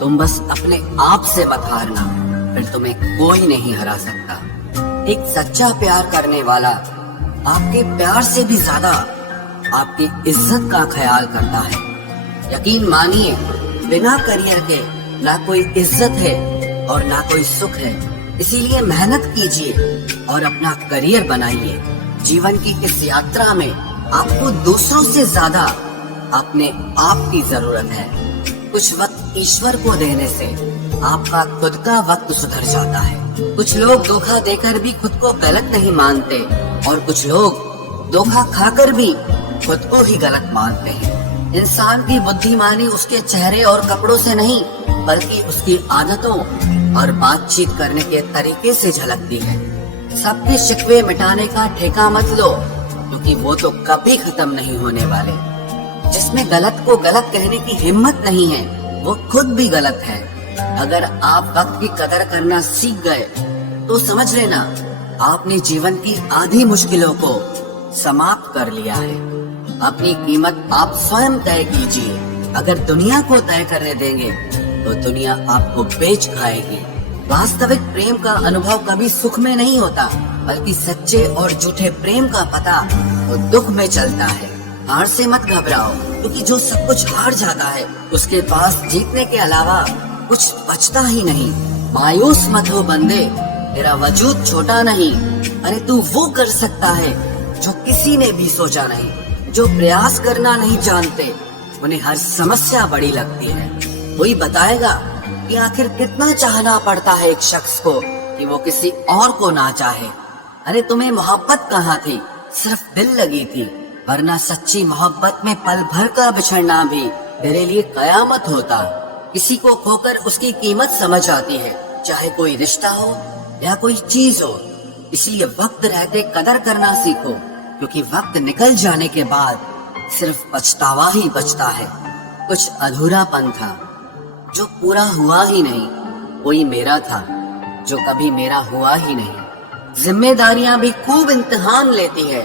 तुम बस अपने आप से मत हारना, फिर तुम्हें कोई नहीं हरा सकता। एक सच्चा प्यार करने वाला आपके प्यार से भी ज्यादा आपकी इज्जत का ख्याल करता है। यकीन मानिए, बिना करियर के ना कोई इज्जत है और ना कोई सुख है। इसीलिए मेहनत कीजिए और अपना करियर बनाइए। जीवन की इस यात्रा में आपको दूसरों से ज्यादा अपने आप की जरूरत है। कुछ वक्त ईश्वर को देने से आपका खुद का वक्त सुधर जाता है। कुछ लोग धोखा देकर भी खुद को गलत नहीं मानते और कुछ लोग धोखा खाकर भी खुद को ही गलत मानते हैं। इंसान की बुद्धिमानी उसके चेहरे और कपड़ों से नहीं, बल्कि उसकी आदतों और बातचीत करने के तरीके से झलकती है। सबके शिकवे मिटाने का ठेका मत लो, क्योंकि वो तो कभी खत्म नहीं होने वाले। जिसमें गलत को गलत कहने की हिम्मत नहीं है, वो खुद भी गलत है। अगर आप वक्त की कदर करना सीख गए तो समझ लेना आपने जीवन की आधी मुश्किलों को समाप्त कर लिया है। अपनी कीमत आप स्वयं तय कीजिए। अगर दुनिया को तय करने देंगे तो दुनिया आपको बेच खाएगी। वास्तविक प्रेम का अनुभव कभी सुख में नहीं होता, बल्कि सच्चे और झूठे प्रेम का पता तो दुख में चलता है। हार से मत घबराओ, क्योंकि जो सब कुछ हार जाता है उसके पास जीतने के अलावा कुछ बचता ही नहीं। मायूस मत हो बंदे, तेरा वजूद छोटा नहीं। अरे तू वो कर सकता है जो किसी ने भी सोचा नहीं। जो प्रयास करना नहीं जानते उन्हें हर समस्या बड़ी लगती है। कोई बताएगा कि आखिर कितना चाहना पड़ता है एक शख्स को कि वो किसी और को ना चाहे। अरे तुम्हें मोहब्बत कहाँ थी, सिर्फ दिल लगी थी, वरना सच्ची मोहब्बत में पल भर का बिछड़ना भी तेरे लिए कयामत होता। किसी को खोकर उसकी कीमत समझ आती है, चाहे कोई रिश्ता हो या कोई चीज हो। इसलिए वक्त रहते कदर करना सीखो, क्योंकि वक्त निकल जाने के बाद सिर्फ पछतावा ही बचता है। कुछ अधूरापन था जो पूरा हुआ ही नहीं, कोई मेरा था जो कभी मेरा हुआ ही नहीं। जिम्मेदारियां भी खूब इम्तिहान लेती है,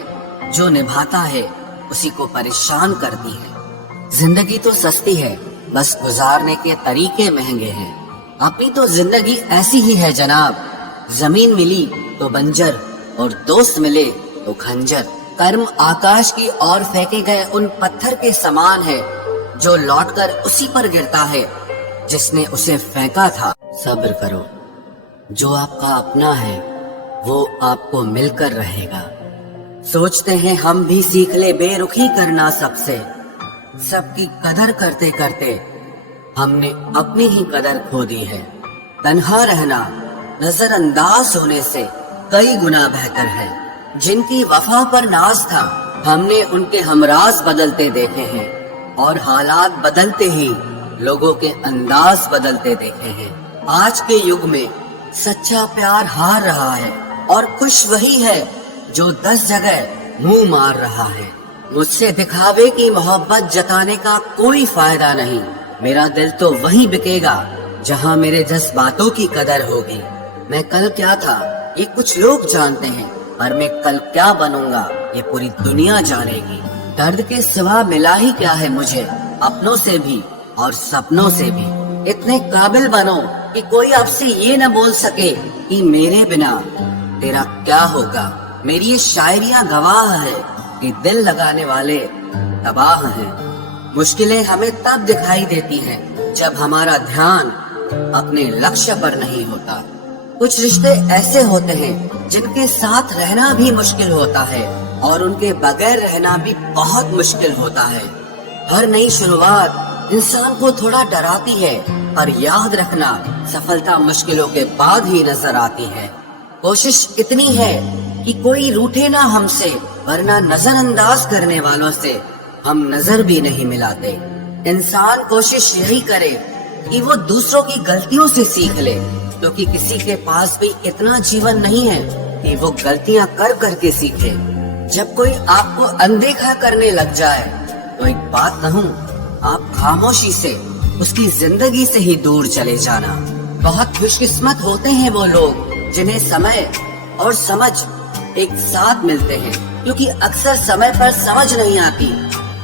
जो निभाता है उसी को परेशान करती है। जिंदगी तो सस्ती है, बस गुजारने के तरीके महंगे हैं। अपनी तो जिंदगी ऐसी ही है जनाब, जमीन मिली तो बंजर और दोस्त मिले तो खंजर। कर्म आकाश की ओर फेंके गए उन पत्थर के समान है, जो लौटकर उसी पर गिरता है जिसने उसे फेंका था। सब्र करो, जो आपका अपना है वो आपको मिलकर रहेगा। सोचते हैं हम भी सीख ले बेरुखी करना सबसे, सबकी कदर करते करते हमने अपनी ही कदर खो दी है। तन्हा रहना नजरअंदाज होने से कई गुना बेहतर है। जिनकी वफा पर नाज था, हमने उनके हमराज बदलते देखे हैं, और हालात बदलते ही लोगों के अंदाज बदलते देखे हैं। आज के युग में सच्चा प्यार हार रहा है, और खुश वही है जो 10 जगह मुंह मार रहा है। मुझसे दिखावे की मोहब्बत जताने का कोई फायदा नहीं। मेरा दिल तो वहीं बिकेगा जहां मेरे जज्बातों की कदर होगी। मैं कल क्या था ये कुछ लोग जानते हैं, पर मैं कल क्या बनूंगा ये पूरी दुनिया जानेगी। दर्द के सिवा मिला ही क्या है मुझे, अपनों से भी और सपनों से भी। इतने काबिल बनो कि कोई आपसे ये न बोल सके कि मेरे बिना तेरा क्या होगा। मेरी ये शायरियां गवाह है कि दिल लगाने वाले तबाह हैं। मुश्किलें हमें तब दिखाई देती हैं जब हमारा ध्यान अपने लक्ष्य पर नहीं होता। कुछ रिश्ते ऐसे होते हैं जिनके साथ रहना भी मुश्किल होता है, और उनके बगैर रहना भी बहुत मुश्किल होता है। हर नई शुरुआत इंसान को थोड़ा डराती है, पर याद रखना सफलता मुश्किलों के बाद ही नजर आती है। कोशिश इतनी है कि कोई रूठे ना हमसे, वरना नजरअंदाज करने वालों से हम नजर भी नहीं मिलाते। इंसान कोशिश यही करे कि वो दूसरों की गलतियों से सीख ले, क्योंकि किसी के पास भी इतना जीवन नहीं है कि वो गलतियां कर करके सीखे। जब कोई आपको अनदेखा करने लग जाए तो एक बात कहूँ, आप खामोशी से उसकी जिंदगी से ही दूर चले जाना। बहुत खुशकिस्मत होते हैं वो लोग जिन्हें समय और समझ एक साथ मिलते हैं, क्योंकि अक्सर समय पर समझ नहीं आती,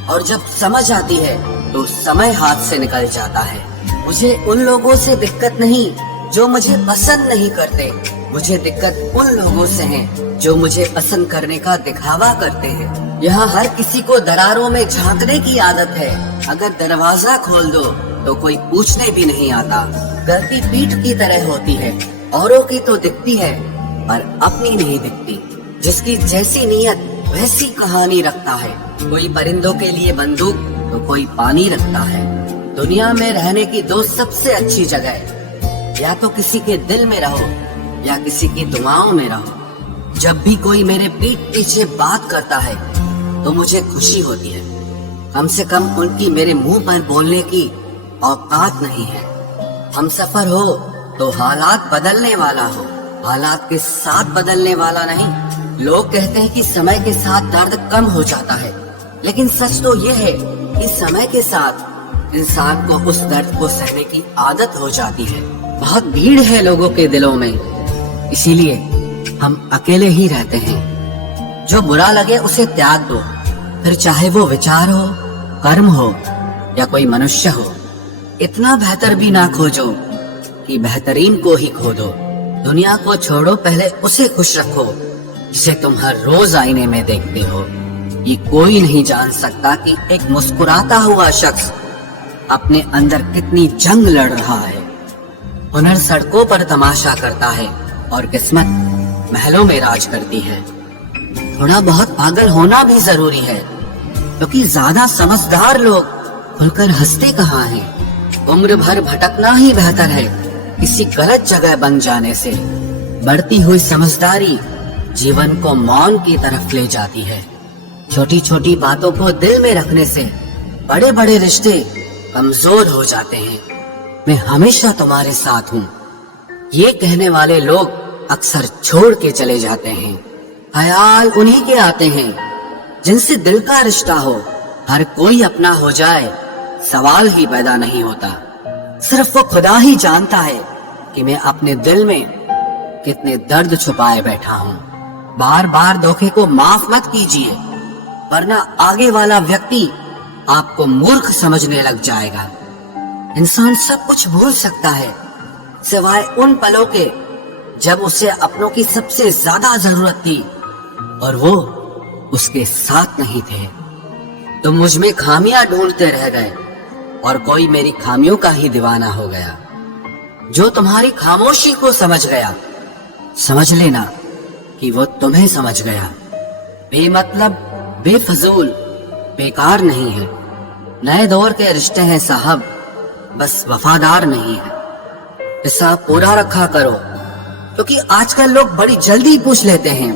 और जब समझ आती है तो समय हाथ से निकल जाता है। मुझे उन लोगों से दिक्कत नहीं जो मुझे पसंद नहीं करते, मुझे दिक्कत उन लोगों से है जो मुझे पसंद करने का दिखावा करते हैं। यहाँ हर किसी को दरारों में झांकने की आदत है। अगर दरवाजा खोल दो तो कोई पूछने भी नहीं आता। गलती पीठ की तरह होती है, औरों की तो दिखती है पर अपनी नहीं दिखती। जिसकी जैसी नीयत वैसी कहानी रखता है। कोई परिंदों के लिए बंदूक तो कोई पानी रखता है। दुनिया में रहने की दो सबसे अच्छी जगह, या तो किसी के दिल में रहो या किसी की दुआओं में रहो। जब भी कोई मेरे पीठ पीछे बात करता है तो मुझे खुशी होती है। कम से कम उनकी मेरे मुंह पर बोलने की औकात नहीं है। हम सफर हो तो हालात बदलने वाला हो, हालात के साथ बदलने वाला नहीं। लोग कहते हैं कि समय के साथ दर्द कम हो जाता है, लेकिन सच तो ये है कि समय के साथ इंसान को उस दर्द को सहने की आदत हो जाती है। बहुत भीड़ है लोगों के दिलों में, इसीलिए हम अकेले ही रहते हैं। जो बुरा लगे उसे त्याग दो, फिर चाहे वो विचार हो, कर्म हो या कोई मनुष्य हो। इतना बेहतर भी ना खोजो कि बेहतरीन को ही खो दो। दुनिया को छोड़ो, पहले उसे खुश रखो जिसे तुम हर रोज आईने में देखते हो। ये कोई नहीं जान सकता कि एक मुस्कुराता हुआ शख्स अपने अंदर कितनी जंग लड़ रहा है। हुनर सड़कों पर तमाशा करता है और किस्मत महलों में राज करती है। थोड़ा बहुत पागल होना भी जरूरी है, क्योंकि ज्यादा समझदार लोग खुलकर हंसते कहाँ हैं। उम्र भर भटकना ही बेहतर है किसी गलत जगह बन जाने से। बढ़ती हुई समझदारी जीवन को मौन की तरफ ले जाती है। छोटी छोटी बातों को दिल में रखने से बड़े बड़े रिश्ते कमजोर हो जाते हैं। मैं हमेशा तुम्हारे साथ हूँ, ये कहने वाले लोग अक्सर छोड़ के चले जाते हैं। ख्याल उन्हीं के आते हैं जिनसे दिल का रिश्ता हो। हर कोई अपना हो जाए सवाल ही पैदा नहीं होता। सिर्फ वो खुदा ही जानता है कि मैं अपने दिल में कितने दर्द छुपाए बैठा हूँ। बार बार धोखे को माफ मत कीजिए, वरना आगे वाला व्यक्ति आपको मूर्ख समझने लग जाएगा। इंसान सब कुछ भूल सकता है सिवाय उन पलों के जब उसे अपनों की सबसे ज्यादा जरूरत थी और वो उसके साथ नहीं थे। तुम मुझ में खामियां ढूंढते रह गए और कोई मेरी खामियों का ही दीवाना हो गया। जो तुम्हारी खामोशी को समझ गया, समझ लेना कि वो तुम्हें समझ गया। बेमतलब, बेफजूल, बेकार नहीं है। नए दौर के रिश्ते हैं साहब, बस वफादार नहीं है। हिसाब पूरा रखा करो, क्योंकि आजकल लोग बड़ी जल्दी पूछ लेते हैं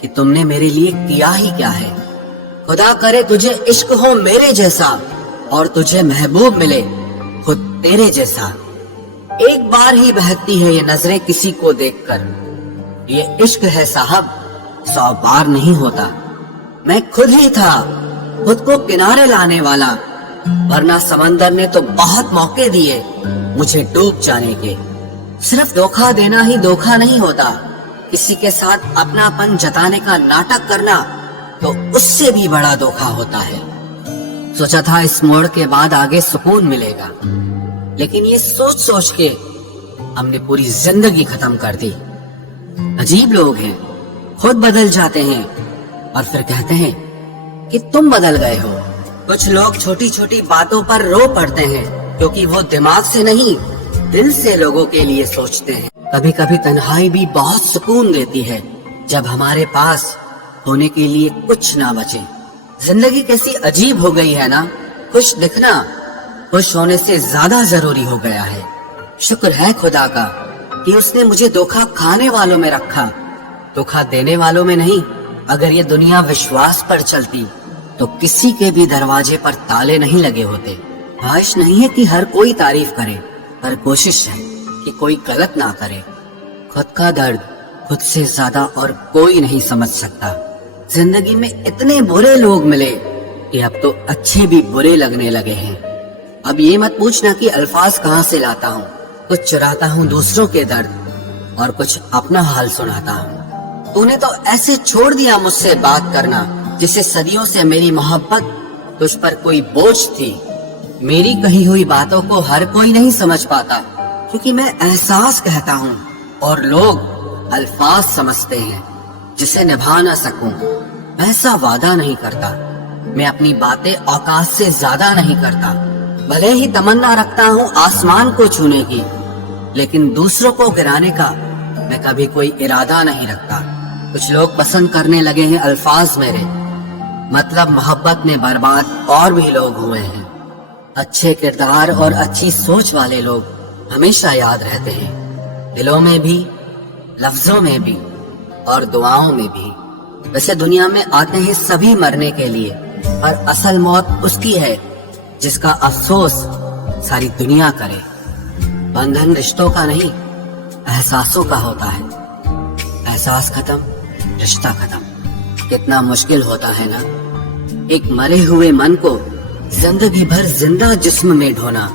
कि तुमने मेरे लिए किया ही क्या है। खुदा करे तुझे इश्क हो मेरे जैसा और तुझे महबूब मिले खुद तेरे जैसा। एक बार ही बहकती है ये नजरें किसी को देखकर। ये इश्क है साहब, 100 बार नहीं होता। मैं खुद ही था खुद को किनारे लाने वाला, वरना समंदर ने तो बहुत मौके दिए मुझे डूब जाने के। सिर्फ धोखा देना ही धोखा नहीं होता, किसी के साथ अपनापन जताने का नाटक करना तो उससे भी बड़ा धोखा होता है। सोचा था इस मोड़ के बाद आगे सुकून मिलेगा, लेकिन ये सोच सोच के हमने पूरी जिंदगी खत्म कर दी। अजीब लोग हैं, खुद बदल जाते हैं और फिर कहते हैं कि तुम बदल गए हो। कुछ लोग छोटी छोटी बातों पर रो पड़ते हैं, क्योंकि वो दिमाग से नहीं दिल से लोगों के लिए सोचते हैं। कभी कभी तन्हाई भी बहुत सुकून देती है, जब हमारे पास होने के लिए कुछ ना बचे। जिंदगी कैसी अजीब हो गई है ना। खुश दिखना खुश होने से ज्यादा जरूरी हो गया है। शुक्र है खुदा का कि उसने मुझे धोखा खाने वालों में रखा, धोखा देने वालों में नहीं। अगर ये दुनिया विश्वास पर चलती तो किसी के भी दरवाजे पर ताले नहीं लगे होते। ख्वाहिश नहीं है कि हर कोई तारीफ करे, पर कोशिश है कि कोई गलत ना करे। खुद का दर्द खुद से ज्यादा और कोई नहीं समझ सकता। जिंदगी में इतने बुरे लोग मिले कि अब तो अच्छे भी बुरे लगने लगे हैं। अब ये मत पूछना कि अल्फाज कहाँ से लाता हूँ। कुछ चुराता हूँ दूसरों के दर्द और कुछ अपना हाल सुनाता हूँ। तूने तो ऐसे छोड़ दिया मुझसे बात करना, जिसे सदियों से मेरी मोहब्बत तुझ पर कोई बोझ थी। मेरी कही हुई बातों को हर कोई नहीं समझ पाता, क्योंकि मैं एहसास कहता हूँ और लोग अल्फाज समझते हैं जिसे निभा ना सकूं। ऐसा वादा नहीं करता, मैं अपनी बातें औकात से ज्यादा नहीं करता। भले ही तमन्ना रखता हूँ आसमान को छूने की, लेकिन दूसरों को गिराने का मैं कभी कोई इरादा नहीं रखता। कुछ लोग पसंद करने लगे हैं अल्फाज मेरे, मतलब मोहब्बत में बर्बाद और भी लोग हुए हैं। अच्छे किरदार और अच्छी सोच वाले लोग हमेशा याद रहते हैं, दिलों में भी, लफ्जों में भी और दुआओं में भी। वैसे दुनिया में आते हैं सभी मरने के लिए, पर असल मौत उसकी है जिसका अफसोस सारी दुनिया करे। बंधन रिश्तों का नहीं, एहसासों का होता है। एहसास खत्म, रिश्ता खत्म। कितना मुश्किल होता है ना, एक मरे हुए मन को जिंदगी भर जिंदा जिस्म में ढोना।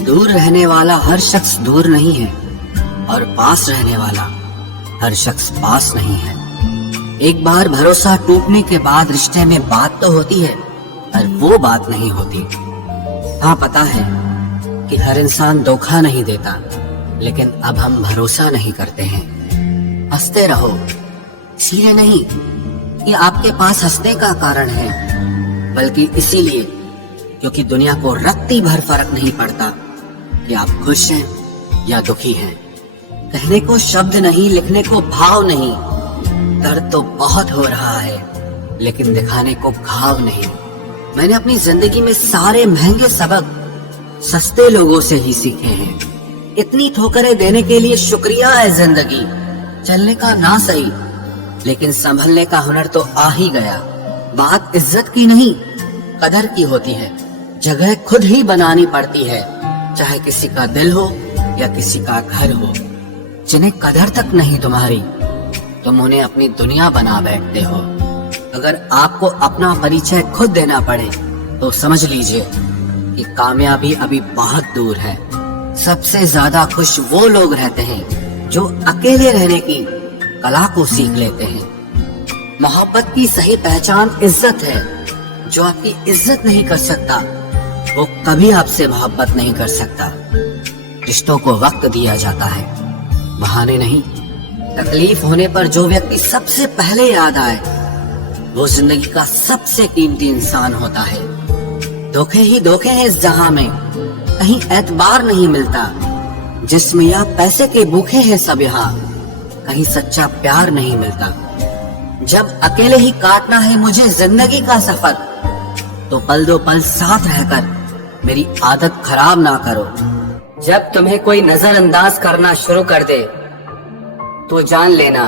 दूर रहने वाला हर शख्स दूर नहीं है, और पास रहने वाला हर शख्स पास नहीं है। एक बार भरोसा टूटने के बाद रिश्ते में बात तो होती है, पर वो बात नहीं होती। हाँ, पता है कि हर इंसान धोखा नहीं देता, लेकिन अब हम भरोसा नहीं करते हैं। हंसते रहो, इसलिए नहीं कि आपके पास हंसने का कारण है, बल्कि इसीलिए क्योंकि दुनिया को रत्ती भर फर्क नहीं पड़ता कि आप खुश हैं या दुखी हैं। कहने को शब्द नहीं, लिखने को भाव नहीं। दर्द तो बहुत हो रहा है, लेकिन दिखाने को घाव नहीं। मैंने अपनी जिंदगी में सारे महंगे सबक सस्ते लोगों से ही सीखे हैं। इतनी ठोकरें देने के लिए शुक्रिया है जिंदगी। चलने का ना सही, लेकिन संभलने का हुनर तो आ ही गया। बात इज्जत की नहीं, कदर की होती है। जगह खुद ही बनानी पड़ती है, चाहे किसी का दिल हो या किसी का घर हो। जिन्हें कदर तक नहीं तुम्हारी, तुम उन्हें अपनी दुनिया बना बैठते हो। अगर आपको अपना परिचय खुद देना पड़े तो समझ लीजिए कि कामयाबी अभी बहुत दूर है। सबसे ज्यादा खुश वो लोग रहते हैं जो अकेले रहने की कला को सीख लेते हैं। मोहब्बत की सही पहचान इज्जत है। जो आपकी इज्जत नहीं कर सकता, वो कभी आपसे मोहब्बत नहीं कर सकता। रिश्तों को वक्त दिया जाता है, बहाने नहीं। तकलीफ होने पर जो व्यक्ति सबसे पहले याद आए, वो जिंदगी का सबसे कीमती इंसान होता है। धोखे ही धोखे हैं इस जहां में, कहीं एतबार नहीं मिलता। जिस्म या पैसे के भूखे हैं सब यहाँ, कहीं सच्चा प्यार नहीं मिलता। जब अकेले ही काटना है मुझे जिंदगी का सफर, तो पल दो पल साथ रहकर मेरी आदत खराब ना करो। जब तुम्हें कोई नजरअंदाज करना शुरू कर दे, तो जान लेना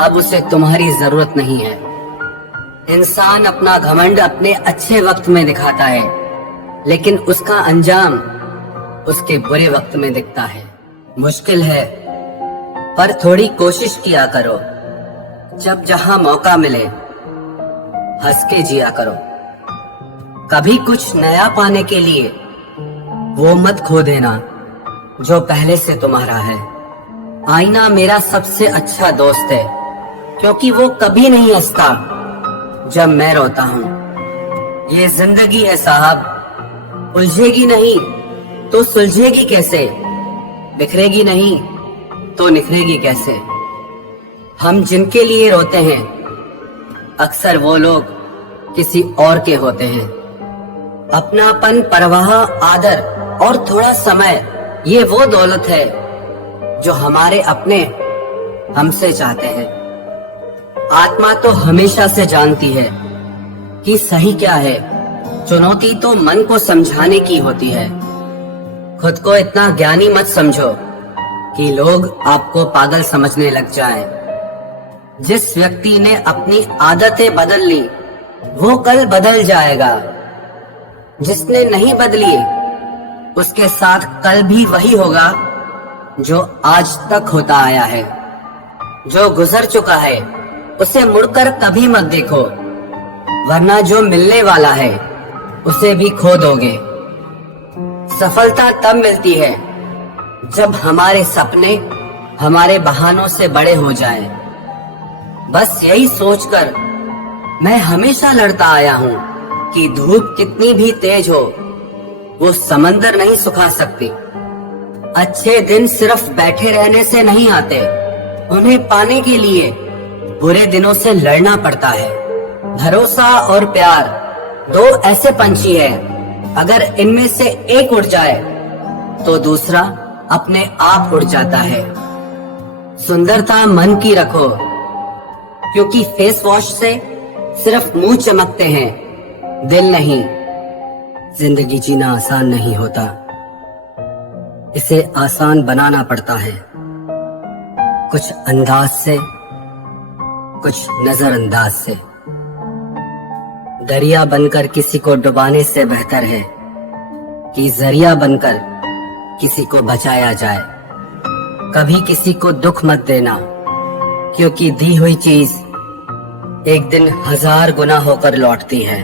अब उसे तुम्हारी जरूरत नहीं है। इंसान अपना घमंड अपने अच्छे वक्त में दिखाता है, लेकिन उसका अंजाम उसके बुरे वक्त में दिखता है। मुश्किल है, पर थोड़ी कोशिश किया करो। जब जहां मौका मिले, हंस के जिया करो। कभी कुछ नया पाने के लिए वो मत खो देना जो पहले से तुम्हारा है। आईना मेरा सबसे अच्छा दोस्त है, क्योंकि वो कभी नहीं हंसता जब मैं रोता हूँ। ये जिंदगी है साहब, उलझेगी नहीं तो सुलझेगी कैसे, बिखरेगी नहीं तो निखरेगी कैसे। हम जिनके लिए रोते हैं, अक्सर वो लोग किसी और के होते हैं। अपनापन, परवाह, आदर और थोड़ा समय, ये वो दौलत है जो हमारे अपने हमसे चाहते हैं। आत्मा तो हमेशा से जानती है कि सही क्या है। चुनौती तो मन को समझाने की होती है। खुद को इतना ज्ञानी मत समझो कि लोग आपको पागल समझने लग जाएं। जिस व्यक्ति ने अपनी आदतें बदल ली, वो कल बदल जाएगा। जिसने नहीं बदली, उसके साथ कल भी वही होगा जो आज तक होता आया है। जो गुजर चुका है उसे मुड़कर कभी मत देखो, वरना जो मिलने वाला है उसे भी खो दोगे। सफलता तब मिलती है जब हमारे सपने हमारे बहानों से बड़े हो जाएं। बस यही सोचकर मैं हमेशा लड़ता आया हूँ कि धूप कितनी भी तेज हो, वो समंदर नहीं सुखा सकती। अच्छे दिन सिर्फ बैठे रहने से नहीं आते, उन्हें पाने के लिए बुरे दिनों से लड़ना पड़ता है। भरोसा और प्यार दो ऐसे पंछी हैं, अगर इनमें से एक उड़ जाए तो दूसरा अपने आप उड़ जाता है। सुंदरता मन की रखो, क्योंकि फेस वॉश से सिर्फ मुंह चमकते हैं, दिल नहीं। जिंदगी जीना आसान नहीं होता, इसे आसान बनाना पड़ता है, कुछ अंदाज से, कुछ नजरअंदाज से। दरिया बनकर किसी को डुबाने से बेहतर है कि जरिया बनकर किसी को बचाया जाए। कभी किसी को दुख मत देना, क्योंकि दी हुई चीज एक दिन 1000 गुना होकर लौटती है।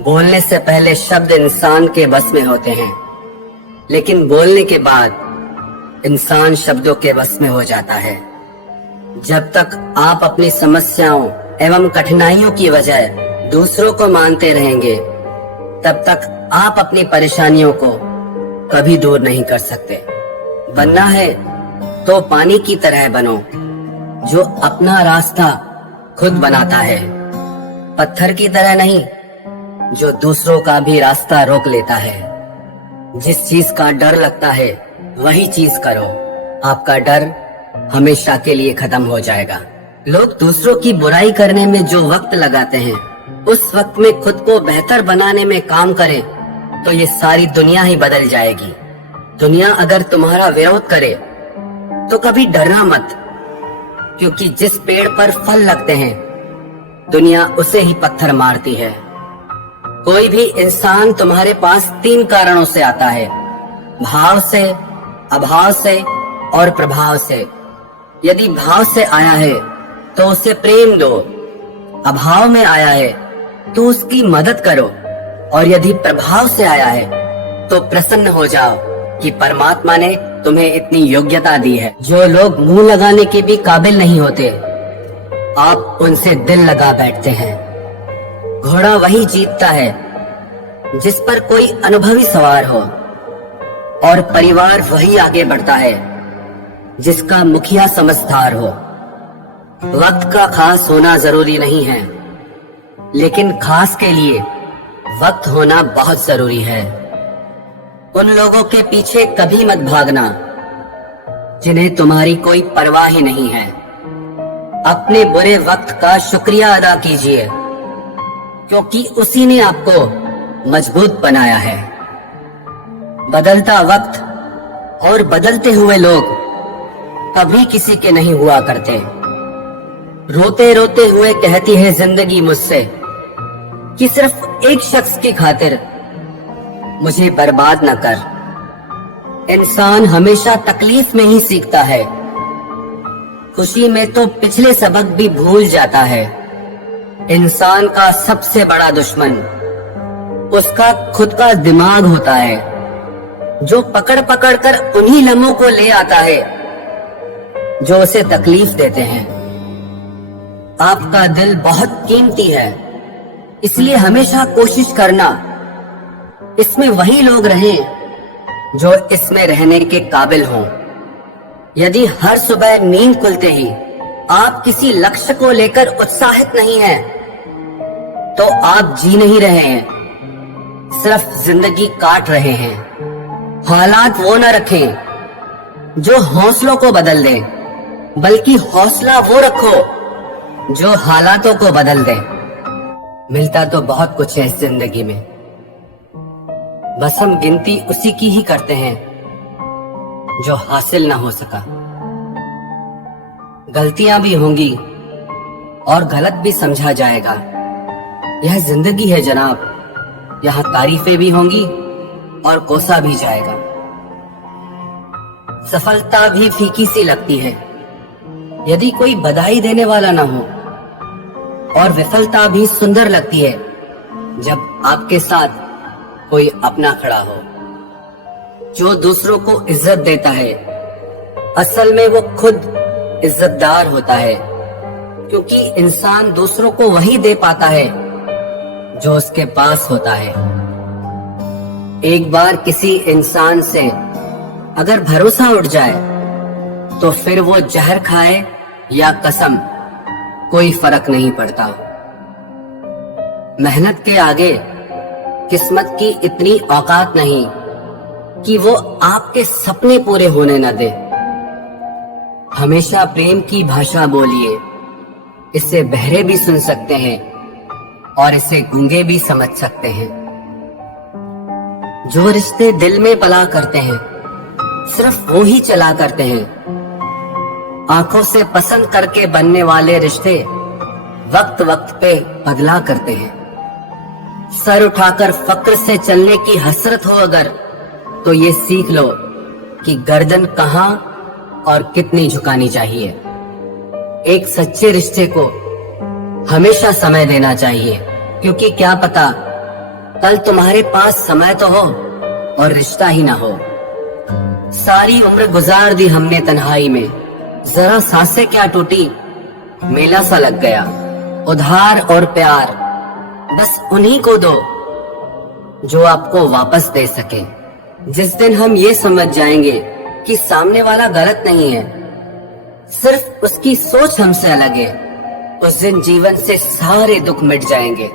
बोलने से पहले शब्द इंसान के बस में होते हैं, लेकिन बोलने के बाद इंसान शब्दों के बस में हो जाता है। जब तक आप अपनी समस्याओं एवं कठिनाइयों की वजह दूसरों को मानते रहेंगे, तब तक आप अपनी परेशानियों को कभी दूर नहीं कर सकते। बनना है तो पानी की तरह बनो, जो अपना रास्ता खुद बनाता है, पत्थर की तरह नहीं, जो दूसरों का भी रास्ता रोक लेता है। जिस चीज का डर लगता है वही चीज करो, आपका डर हमेशा के लिए खत्म हो जाएगा। लोग दूसरों की बुराई करने में जो वक्त लगाते हैं, उस वक्त में खुद को बेहतर बनाने में काम करें तो ये सारी दुनिया ही बदल जाएगी। दुनिया अगर तुम्हारा विरोध करे तो कभी डरना मत, क्योंकि जिस पेड़ पर फल लगते हैं दुनिया उसे ही पत्थर मारती है। कोई भी इंसान तुम्हारे पास 3 कारणों से आता है, भाव से, अभाव से और प्रभाव से। यदि भाव से आया है तो उसे प्रेम दो, अभाव में आया है तो उसकी मदद करो, और यदि प्रभाव से आया है तो प्रसन्न हो जाओ कि परमात्मा ने तुम्हें इतनी योग्यता दी है। जो लोग मुंह लगाने के भी काबिल नहीं होते, आप उनसे दिल लगा बैठते हैं। घोड़ा वही जीतता है जिस पर कोई अनुभवी सवार हो, और परिवार वही आगे बढ़ता है जिसका मुखिया समझदार हो। वक्त का खास होना जरूरी नहीं है, लेकिन खास के लिए वक्त होना बहुत जरूरी है। उन लोगों के पीछे कभी मत भागना जिन्हें तुम्हारी कोई परवाह ही नहीं है। अपने बुरे वक्त का शुक्रिया अदा कीजिए, क्योंकि उसी ने आपको मजबूत बनाया है। बदलता वक्त और बदलते हुए लोग कभी किसी के नहीं हुआ करते। रोते रोते हुए कहती है जिंदगी मुझसे कि सिर्फ एक शख्स की खातिर मुझे बर्बाद न कर। इंसान हमेशा तकलीफ में ही सीखता है, खुशी में तो पिछले सबक भी भूल जाता है। इंसान का सबसे बड़ा दुश्मन उसका खुद का दिमाग होता है, जो पकड़ पकड़ कर उन्हीं लम्हों को ले आता है जो उसे तकलीफ देते हैं। आपका दिल बहुत कीमती है, इसलिए हमेशा कोशिश करना इसमें वही लोग रहें जो इसमें रहने के काबिल हों। यदि हर सुबह नींद खुलते ही आप किसी लक्ष्य को लेकर उत्साहित नहीं हैं, तो आप जी नहीं रहे हैं, सिर्फ जिंदगी काट रहे हैं। हालात वो न रखें जो हौसलों को बदल दें, बल्कि हौसला वो रखो जो हालातों को बदल दे। मिलता तो बहुत कुछ है इस जिंदगी में, बस हम गिनती उसी की ही करते हैं जो हासिल ना हो सका। गलतियां भी होंगी और गलत भी समझा जाएगा, यह जिंदगी है जनाब। यहाँ तारीफें भी होंगी और कोसा भी जाएगा। सफलता भी फीकी सी लगती है यदि कोई बधाई देने वाला ना हो, और विफलता भी सुंदर लगती है जब आपके साथ कोई अपना खड़ा हो। जो दूसरों को इज्जत देता है, असल में वो खुद इज्जतदार होता है, क्योंकि इंसान दूसरों को वही दे पाता है जो उसके पास होता है। एक बार किसी इंसान से अगर भरोसा उठ जाए तो फिर वो जहर खाए या कसम, कोई फर्क नहीं पड़ता। मेहनत के आगे किस्मत की इतनी औकात नहीं कि वो आपके सपने पूरे होने न दे। हमेशा प्रेम की भाषा बोलिए, इसे बहरे भी सुन सकते हैं और इसे गूंगे भी समझ सकते हैं। जो रिश्ते दिल में पला करते हैं सिर्फ वो ही चला करते हैं। आंखों से पसंद करके बनने वाले रिश्ते वक्त वक्त पे बदला करते हैं। सर उठाकर फक्र से चलने की हसरत हो अगर, तो ये सीख लो कि गर्दन कहां और कितनी झुकानी चाहिए। एक सच्चे रिश्ते को हमेशा समय देना चाहिए, क्योंकि क्या पता कल तुम्हारे पास समय तो हो और रिश्ता ही ना हो। सारी उम्र गुजार दी हमने तन्हाई में, जरा सांसें क्या टूटी, मेला सा लग गया। उधार और प्यार बस उन्हीं को दो जो आपको वापस दे सके। जिस दिन हम ये समझ जाएंगे कि सामने वाला गलत नहीं है, सिर्फ उसकी सोच हमसे अलग है, उस दिन जीवन से सारे दुख मिट जाएंगे।